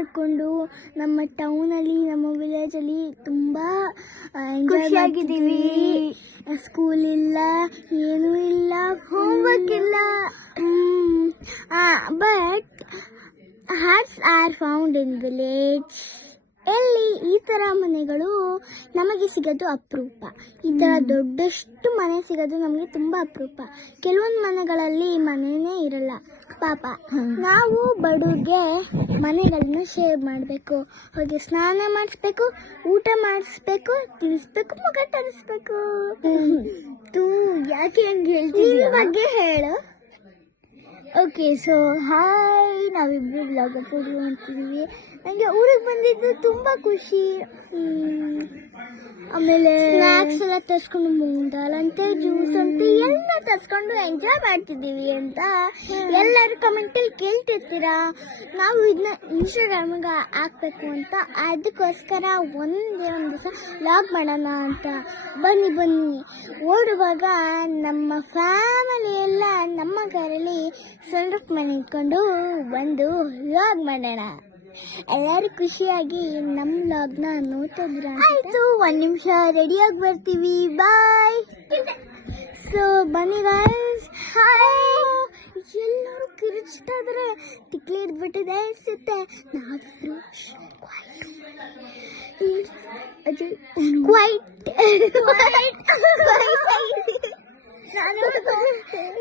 ಮಾಡಿಕೊಂಡು ನಮ್ಮ ಟೌನಲ್ಲಿ ನಮ್ಮ ವಿಲೇಜಲ್ಲಿ ತುಂಬ ಖುಷಿಯಾಗಿದ್ದೀವಿ. ಸ್ಕೂಲ್ ಇಲ್ಲ, ಏನೂ ಇಲ್ಲ, ಹೋಮ್ವರ್ಕ್ ಇಲ್ಲ. But hearts are found in village. ಎಲ್ಲಿ ಈ ಥರ ಮನೆಗಳು ನಮಗೆ ಸಿಗೋದು ಅಪರೂಪ. ಈ ಥರ ದೊಡ್ಡಷ್ಟು ಮನೆ ಸಿಗೋದು ನಮಗೆ ತುಂಬ ಅಪರೂಪ. ಕೆಲವೊಂದು ಮನೆಗಳಲ್ಲಿ ಮನೆಯೇ ಇರಲ್ಲ ಪಾಪ. ನಾವು ಬಡವ್ರಿಗೆ ಮನೆಗಳನ್ನ ಶೇರ್ ಮಾಡಬೇಕು, ಅವ್ರಿಗೆ ಸ್ನಾನ ಮಾಡಿಸ್ಬೇಕು, ಊಟ ಮಾಡಿಸ್ಬೇಕು, ತಿನ್ನಿಸ್ಬೇಕು, ಮುಖ ತರಿಸ್ಬೇಕು. ಯಾಕೆ ಹಂಗೆ ಹೇಳ್ತೀವಿ? ಬಗ್ಗೆ ಹೇಳು. ಓಕೆ, ಸೊ ಹಾಯ್, ನಾವಿಬ್ರು ಬ್ಲಾಗ್ ಅಪ್ಲೋಡ್ ಮಾಡ್ತಿದ್ದೀವಿ. ನನಗೆ ಊರಿಗೆ ಬಂದಿದ್ದು ತುಂಬ ಖುಷಿ. ಆಮೇಲೆ ಸ್ನ್ಯಾಕ್ಸ್ ಎಲ್ಲ ತರಿಸ್ಕೊಂಡು ಮುಂದಾಲ್ ಅಂತೆ, ಜ್ಯೂಸ್ ಅಂತೆ ಎಲ್ಲ ತರಿಸ್ಕೊಂಡು ಎಂಜಾಯ್ ಮಾಡ್ತಿದ್ದೀವಿ ಅಂತ ಎಲ್ಲರೂ ಕಮೆಂಟಲ್ಲಿ ಕೇಳ್ತಿರ್ತೀರಾ. ನಾವು ಇದನ್ನ ಇನ್ಸ್ಟಾಗ್ರಾಮಿಗೆ ಹಾಕ್ಬೇಕು ಅಂತ, ಅದಕ್ಕೋಸ್ಕರ ಒಂದೇ ಒಂದು ದಿವಸ ಲಾಗ್ ಮಾಡೋಣ ಅಂತ. ಬನ್ನಿ ಓಡುವಾಗ ನಮ್ಮ ಫ್ಯಾಮಿಲಿ ಎಲ್ಲ ನಮ್ಮ ಕಾರಲ್ಲಿ ಸೆಲ್ಫ್ ಮನೆ ಇಟ್ಕೊಂಡು ಒಂದು ಲಾಗ್ ಮಾಡೋಣ. ಎಲ್ಲರೂ ಖುಷಿಯಾಗಿ ನಮ್ಮ ಲಾಗ್ನ ನೋಡ್ತಿದ್ರ. ಆಯಿತು, 1 ನಿಮಿಷ ರೆಡಿಯಾಗಿ ಬರ್ತೀವಿ. ಬಾಯ್. ಸೊ ಬನ್ನಿ ಗಾಯ್ಸ್. ಎಲ್ಲರೂ ಕಿರಿಚ್ತಾ ಇದ್ರೆ ತಿಕ್ಲಿ ಹಿಡ್ಬಿಟ್ಟಿದೆ ಅನಿಸುತ್ತೆ. ನಾವಿಬ್ರು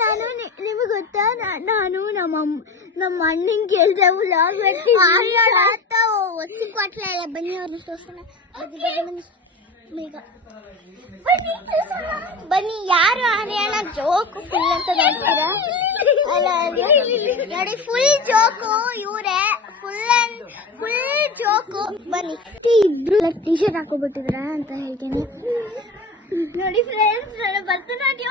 ನಾನು ನಿಮಗೆ ಗೊತ್ತಾ, ನಾನು ನಮ್ಮ ಅಣ್ಣನ ಕೇಳಿದೆ ವ್ಲಾಗ್ ಬನ್ನಿ ಅವ್ರನ್ನ ತೋರ್ಸೋಣ. ಬನ್ನಿ, ಯಾರು ಹರಿಯಾಣ ಜೋಕು ಫುಲ್ ಅಂತ ನೋಡ್ತೀರಾ? ನೋಡಿ, ಫುಲ್ ಜೋಕು ಇವರೇ, ಫುಲ್ ಜೋಕು. ಬನ್ನಿ, ಇಬ್ರು ಟೀ ಶರ್ಟ್ ಹಾಕೋಬಿಟ್ಟಿದ್ರ ಅಂತ ಹೇಳ್ತೇನೆ. ನೋಡಿ ಫ್ರೆಂಡ್ಸ್, ನಾನು ಭರತನಾಟ್ಯ